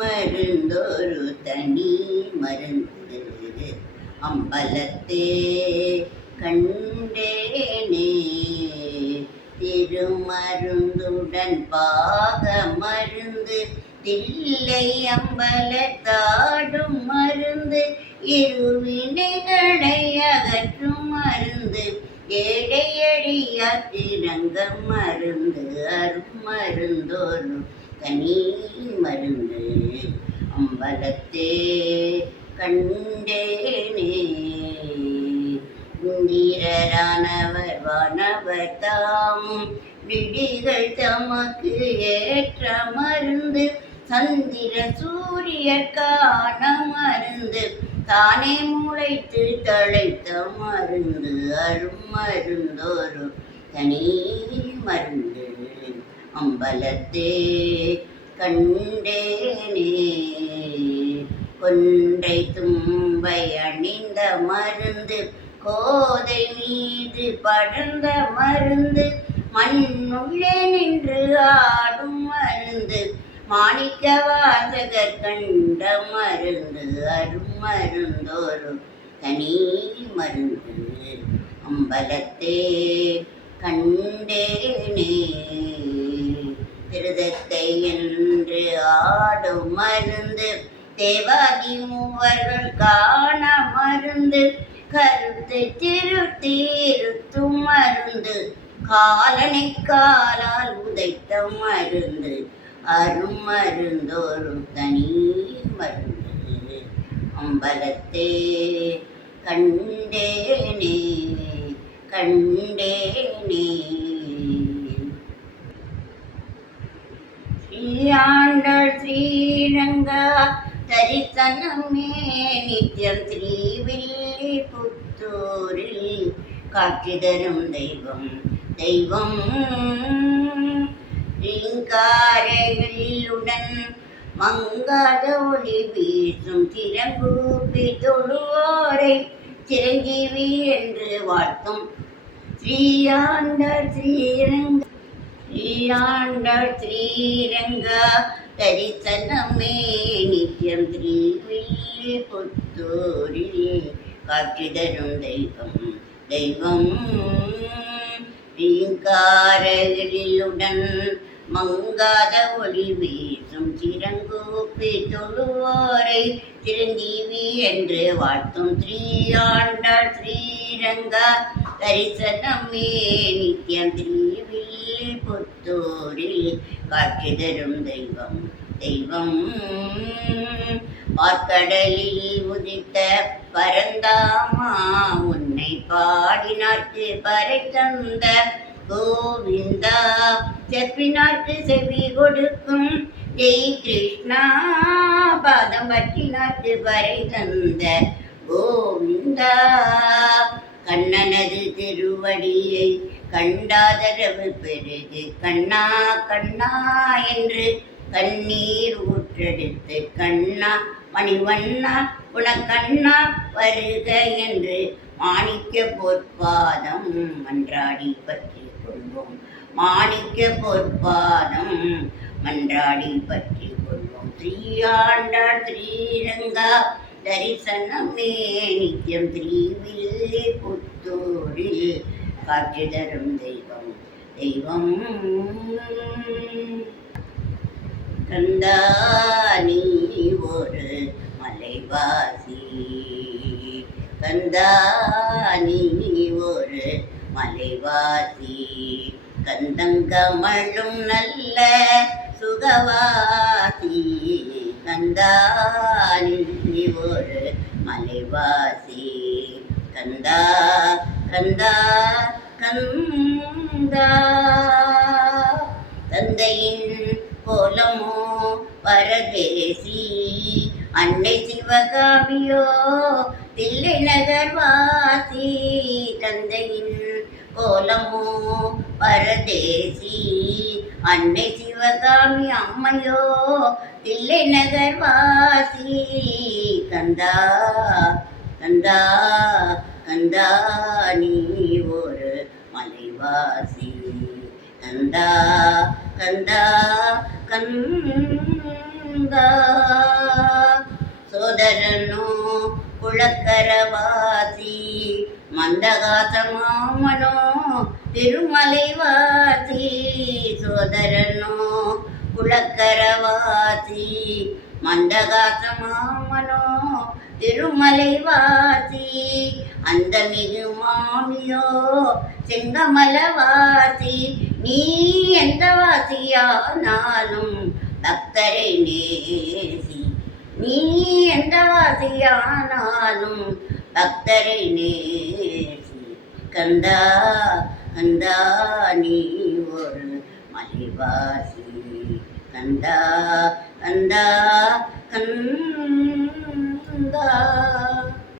மருந்தொரு தனி மருந்து அம்பலத்தே கண்டேனே. திருமருந்துடன் பாக மருந்து தில்லை அம்பலத்தாடும் மருந்து இருவினைகளை அகற்றும் மருந்து ஏழை எளியாத்திரங்க மருந்து அருமருந்தோரு தனி மருந்து அம்பலத்தே கண்டேனே. இந்திரரானவர் வானவர் தாமும் விடிகள் தமக்கு ஏற்ற மருந்து சந்திர சூரியற்கான மருந்து தானே முளைத்து தழைத்த மருந்து அருமருந்தோரு தனி மருந்து அம்பலத்தே கண்டேனே. கொன்றை தும்பை அணிந்த மருந்து கோதை மீது படர்ந்த மருந்து மண்ணுள்ளே நின்று ஆடும் மருந்து மாணிக்க வாசகர் கண்ட மருந்து அருமருந்தோரு தனி மருந்து அம்பலத்தே கண்டேனே. திருதத்தை என்று ஆடும் மருந்து தேவாதி மூவர்கள் காண மருந்து கருத்தை திருத்தீருத்தும் மருந்து காலனை காலால் உதைத்த மருந்து அருமருந்தோரு தனி மருந்து அம்பலத்தே கண்டேனே கண்டேனே. ஸ்ரீயாண்டாள் ஸ்ரீரங்கா தரிசனமே நித்யம் ஸ்ரீவில்லி புத்தூரில் காட்சி தரும் தெய்வம் தெய்வம் ரீங்காரைகளுடன் மங்காத ஒளி வீசும் திறங்கூப்பி தொழுவோரை சிரஞ்சீவி என்று வாழ்த்தும் ஸ்ரீயாண்டாள் ஸ்ரீரங்க ஸ்ரீயாண்டாள் ஸ்ரீரங்கா தரிசனமே நித்யம் ஸ்ரீவில்லி புத்தூரில் காட்சி தரும் தெய்வம் தெய்வம் ரீங்காரகளிலுடன் மங்காத ஒளி வீசும் சிறங்கூப்பி தொழுவோரை சிரஞ்சீவி என்று வாழ்த்தும் ஸ்ரீயாண்டாள் ஸ்ரீரங்கா தரிசனமே நித்யம் ஸ்ரீவில்லி புத்தூரில் காட்சி தரும் தெய்வம் தெய்வம். பார்க்கடலில் உதித்த பரந்தாமா உன்னை பாடினார்க்கு பறை தந்த கோவிந்தா செப்பினார்க்கு செவி கொடுக்கும் ஜெய் கிருஷ்ணா பாதம் பற்றினார்க்கு பறை தந்த கோவிந்தா கண்ணனது திருவடியை கண்டாதரவு பெருகு கண்ணா கண்ணா என்று கண்ணீர் ஊற்றெடுத்து கண்ணா மணிவண்ணா உனக்கண்ணா வருக என்று மாணிக்க பொற்பாதம் மன்றாடி பற்றி கொள்வோம் மாணிக்க பொற்பாதம் மன்றாடி பற்றி கொள்வோம். ஸ்ரீயாண்டாள் ஸ்ரீரங்கா தரிசனமே நித்யம் ஸ்ரீவில்லி புத்தூரில் காட்சி தரும் தெய்வம் தெய்வம். கந்தா நீ ஒரு மலைவாசி கந்தா நீ ஒரு மலைவாசி கந்தங்கமழும் நல்ல சுகவாசி கந்தா நீ ஒரு மலைவாசி கந்தா கந்தா கந்தா. தந்தையின் கோலமோ பரதேசி அன்னை சிவகாமியோ தில்லை நகர்வாசி தந்தையின் கோலமோ பரதேசி அன்னை சிவகாமி அம்மையோ தில்லை நகர்வாசி கந்தா கந்தா கந்தா நீ ஒரு மலைவாசி கந்தா கந்தா கந்தா. ಕಂದ ಸೋದರನು ಕುಳಕರವಾಸಿ ಮಂದಗಾತ ಮಾಮನೋ ತಿರುಮಲೈವಾಸಿ ಸೋದರನು ಕುಳಕರವಾಸಿ ಮಂದಗಾತ ಮಾಮನೋ திருமலைவாசி அந்த மிகு மாமியோ செங்கமலவாசி நீ எந்த வாசியானாலும் பக்தரை நேசி நீ எந்த வாசியானாலும் பக்தரை நேசி கந்தா கந்தா நீ ஒரு மலைவாசி கந்தா கந்தா கந்தா